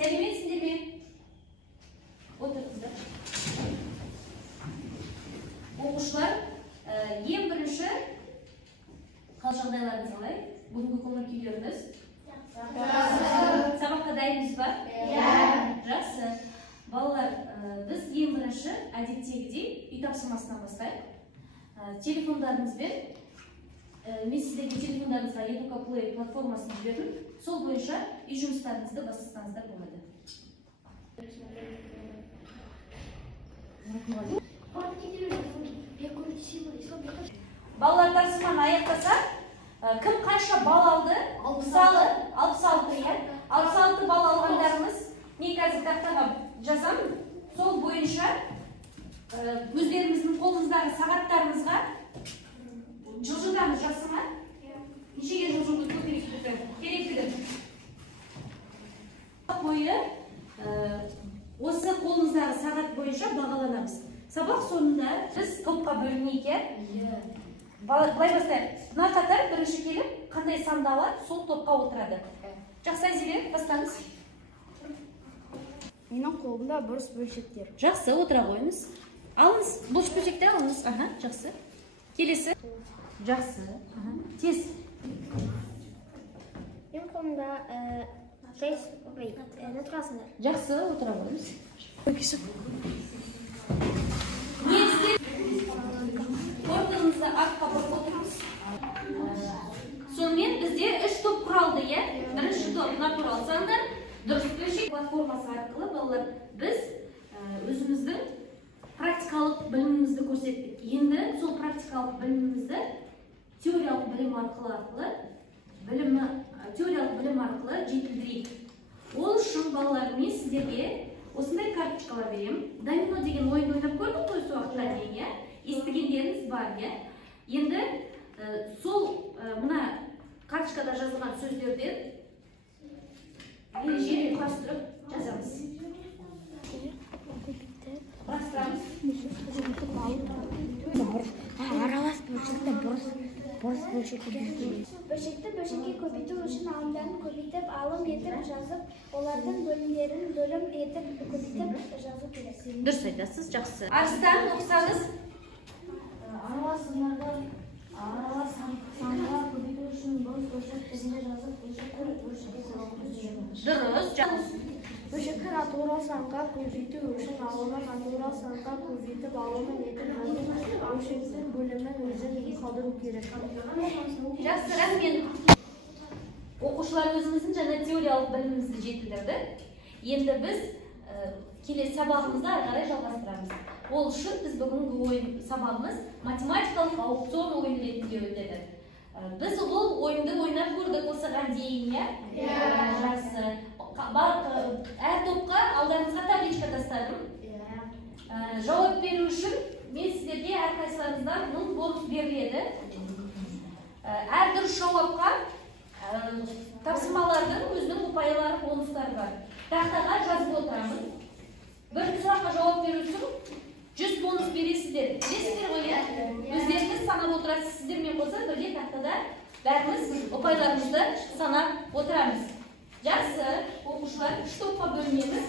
Сәлеметсіңдер ме? Отырыңыздар. Оқушылар, ең бірінші қал жағдайларыңыз қалай? Бүгінгі көңіл күйлеріңіз? Сабаққа дайынсыз ба? Жақсы. Балалар, біз ең бірінші әдеттегідей үй тапсырмасынан бастайық. Телефондарыңызбен мен сіздерге телефондарыңызға Educa Play платформасын жібердім. Сол бойынша үй жұмыстарыңызды бастасаңыздар болады. Балалар тапсырманы аяқтаса, кім қанша бал алды? 66 бал алғандарыңыз мен қазір тақтаға жазамын. Сол бойынша өздеріңіздің қолыңыздағы сағаттарыңызға жылжытамыз, жақсы ма? Нешеге жылжыту керектігі? Бойы осы қолыңыздағы сағат бойынша бағаланамыз. Сабақ соңында біз топқа бөлінейік. Былай бастайық. Мына қатар бірінші келіп, қандай санды алады, сол топқа отырады. Жақсы, Айзеле, бастаңыз. Менің қолымда бұрыс бөлшектер. Жақсы, отыра қойыңыз. Алыңыз, бұрыс бөлшектер алыңыз. Жақсы. Келесі. Жақсы. Тез. Менің қолымда отырасыңдар. Жақсы, отыра қойыңыз. Ортаңызды артқа бұрып отырыңыз. Сонымен бізде 3 топ құралды, е? Бірінші топ мына құралсаңдар, дұрыс бөлшек платформасы арқылы балалар біз өзіміздің практикалық білімімізді көрсеттік. Енді сол практикалық білімімізді теориялық білім арқылы жетілдірейік. Ол үшін балалар, мен сіздерге осындай карточкалар берем. Домино деген ойын ойнап көрдік қой сол уақытқа дейін, естігендеріңіз бар, енді сол мына карточкада жазылған сөздерден жерге құрастырып жазамыз. Құрастырамыз. Аралас бөлшекті бұрыс бөлшекті. Бөлшекті бөлшекке көбейту үшін алымдарын көбейтіп, алым етіп жазып, олардың бөлімдерін бөлім етіп көбейтіп жазу керек. Дұрыс айтасыз, жақсы. Арыстан, оқысаңыз. Аралас санға көбейту үшін бұрыс бөлшек тізімде жазып, бөлшекке Дұрыс, жақсы. Бөлшекті натурал санға көбейту үшін алымы натурал санға көбейтіп, алымын етіп жазу, бөлшектің бөлімін өзін қалдыру керек. Жақсы, рахмет. Оқушылар өзіміздің жаңа теориялық білімімізді жетілдірді. Енді біз келесі сабағымызды ары қарай жалғастырамыз. Ол үшін біз бүгінгі сабағымыз математикалық аукцион ойыны ретінде өтеді. Біз ол ойынды ойнап көрдік осыған дейін, жақсы. Әр топқа алдарыңызға табличка тастадым. Жауап беру үшін мен сіздерге әрқайсыларыңыздан 1000 бонус беріледі. Әр дұрыс жауапқа тапсырмалардың өзінің ұпайлары, бонустары бар. Тақтаға жазып отырамын. Бір сұраққа жауап беру үшін 100 бонус бересіздер. Білесіздер ғой, өздеріңіз санап отырасыз. Сіздермен қоса бірге тақтада бәріміз ұпайларымызды санап отырамыз. Жақсы, оқушылар 3 топқа бөлінеміз.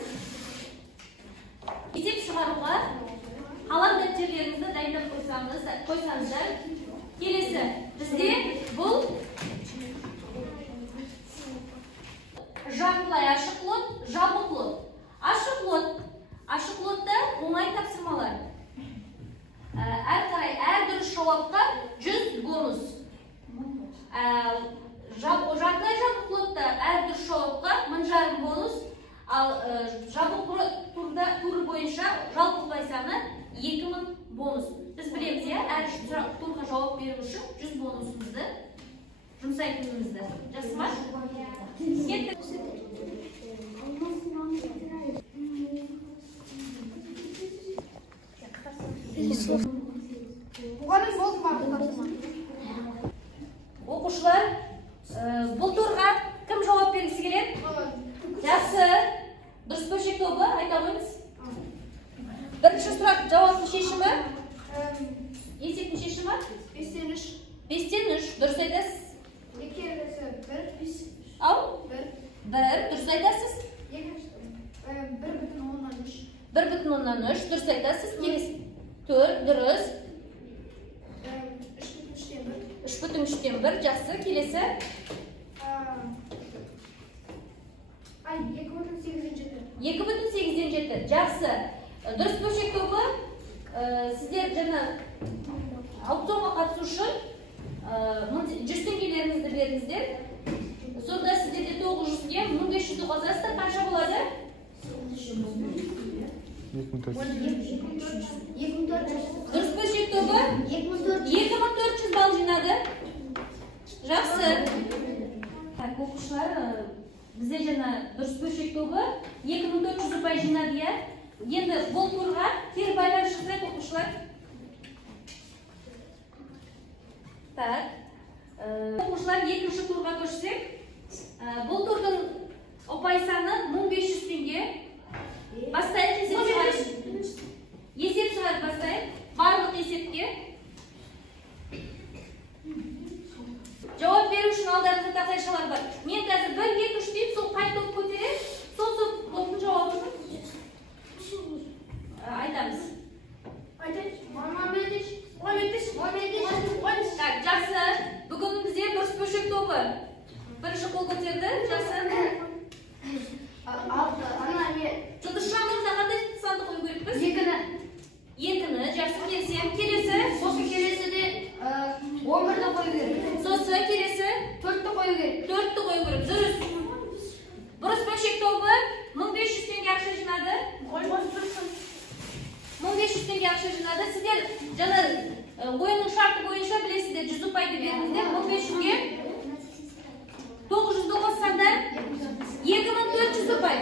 Есеп шығаруға қалам дәптерлеріңізді дайындап қойсаңыздар. Келесі, бізде бұл жартылай ашық лот, жабық лот. Ашық лотта оңай тапсырмалар. Әр дұрыс жауапқа 100 бонус. Жартылай жабық лотта әр дұрыс жауапқа 1000 бонус. Ал жабық туры бойынша жалпы ұпай саны 2000 бонус. Біз білеміз, әр турға жауап беру үшін 100 бонусымызды жұмсайтынымызды. Жақсы ма? Кеттік. Оқушылар, бұл турға кім жауап бергісі келеді? Жақсы. Дұрыс бөлшек тобы, айта қойыңыз. Бірінші сұрақ жауаптың шешімі? Есептің шешімі? 5-тен 3. 5-тен 3. Дұрыс айтасыз. 2 1 Ау? 1. Дұрыс айтасыз. 1,3. Dürüst aytasiz. Kelesi 4. Dürüst. 3,3. Жақсы. Kelesi 2,8. Жақсы. Дұрыс бөлшек тобы сіздер жаңа аукционға қатысу үшін 100 теңгелеріңізді беріңіздер. Сонда сіздерде 900-ге 1500-ді қосасыздар, қанша болады? 2400. Дұрыс бөлшек тобы 2400 балл жинады. Жақсы. Оқушылар, бізде жаңа дұрыс бөлшек тобы 2400 ұпай жинады, иә? Енді бұл турға кері байланып шықсақ, оқушылар. Так. Оқушылар екінші турға көшсек, бұл турдың ұпай саны 1500 теңге. Бастайық, есеп шығарып бастайық. Барлық есепке. Жауап беру үшін алдарыңызда тақтайшалар бар. Мен қазір 1, 2, 3 дейіп, сол қай топ көтеріп, сол топтың жауабын айтамыз. Так, жақсы. Бүгін бізде дұрыс бөлшек тобы. Бірінші қол көтерді, жақсы. Жұлдызша мырза қандай санды қою керекпіз? 2-ні, жақсы, келсем. Келесі? Сосы келесіде 11-ді қою керек. Сосы келесі? 4-ті қою керек. 4-ті қою керек. Дұрыс. Дұрыс бөлшек тобы 1500 теңге ақша жинады. 1500 теңге ақша жинады. Сіздер жаңа ойынның шарты бойынша білесіздер, 100 ұпайды беріңіздер. 1500-ге 900-ді қоссаңдар 2400 ұпай.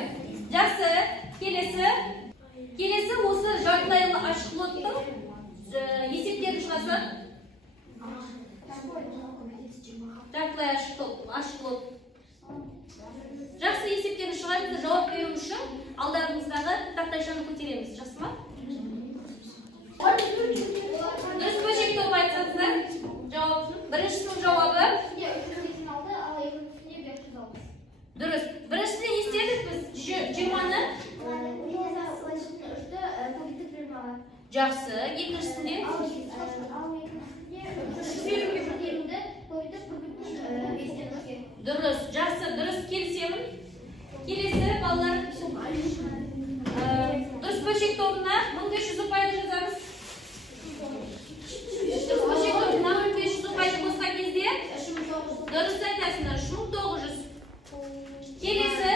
Жақсы. Келесі осы жартылайлы ашық лоттың есептерін шығарсақ. Жартылай ашық лот. Жақсы, есептерін шығарыңыздар, жауап беру үшін алдарыңыздағы тақтайшаны көтереміз. Жақсы ма? Дұрыс бөлшек тобы айтсаңыздар. Жауабын. Біріншісінің жауабы. Дұрыс. Біріншісіне не істедік біз? 20-ны. Жақсы. Екіншісінде. Дұрыс. Жақсы. Дұрыс, келісемін. Келесі балалар. Дұрыс бөлшек тобына 1500 ұпайды жазамыз. Дұрыс бөлшек тобына 1500 ұпайды қосқан кезде дұрыс айтасыңдар 3900. Келесі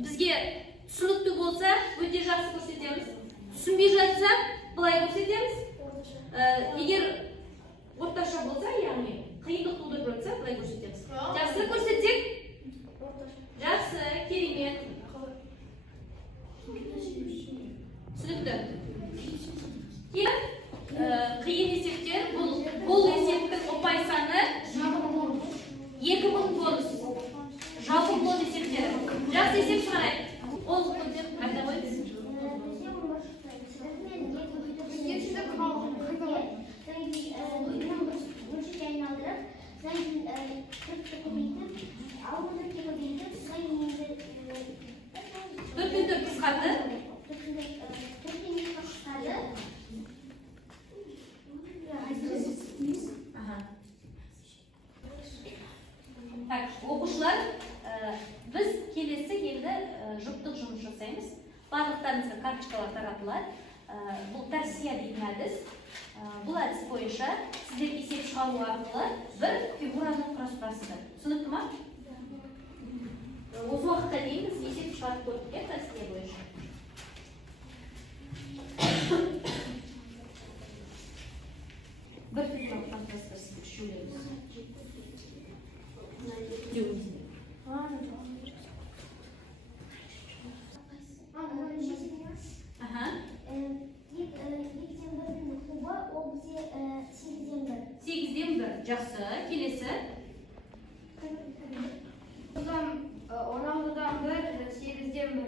бізге түсінікті болса өте жақсы көрсетеміз. Түсінбей жатса былай көрсетеміз. Егер орташа болса, яғни қиындық тудырып жатса былай көрсетеміз. Жақсы көрсетсек? Жақсы, керемет. Түсінікті. Қиын есептер, бұл есептің ұпай саны 2000 бонус. Жалпы бонус есептері. Жақсы есеп шығарайық. Ол көтеріп қайта қойыңыз. Төрт қысқарды. Оқушылар, біз келесі енді жұптық жұмыс жасаймыз. Барлықтарыңызға карточкалар таратылады. Бұл тәрсия дейтін әдіс. Бұл әдіс бойынша сіздер есеп шығару арқылы бір фигураны құрастырасыздар. Түсінікті ма? Осы уақытқа дейін біз есеп шығарып көрдік, тәрсия бойынша. Бір фигураны құрастырасыздар, үшеулеріңіз. Жақсы, келесі. 16-дан 1, 8-ден 1.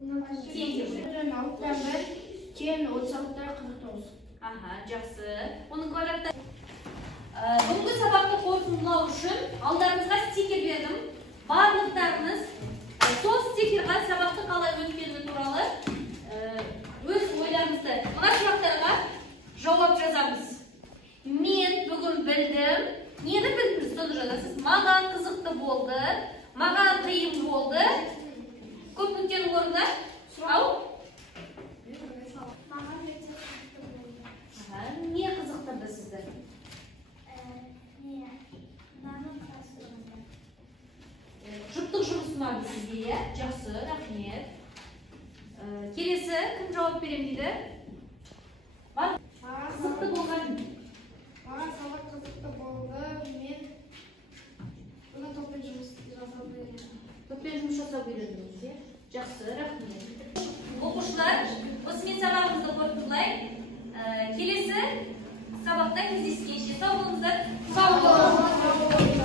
6-дан 1, 36-дан 49. Жақсы. Оның квадратта. Бүгінгі сабақты қорытындылау үшін алдарыңызға стикер бердім. Барлықтарыңыз сол стикерға сабақты қалай өтіп sunardı sizge. Жақсы, рахмет. Kelesi kim cevap vereyim dedi? Var. Kızıklı bolgan. Bana sabah kızıklı болды. Men buna toplu жұмыс жасап беремін. Toplu жұмыс жасап үйрендіңізге. Жақсы, рахмет. Оқушылар, осымен сабағымызды қорытындылайық. Келесі сабақта кездескенше сау болыңыздар. Sağ olun.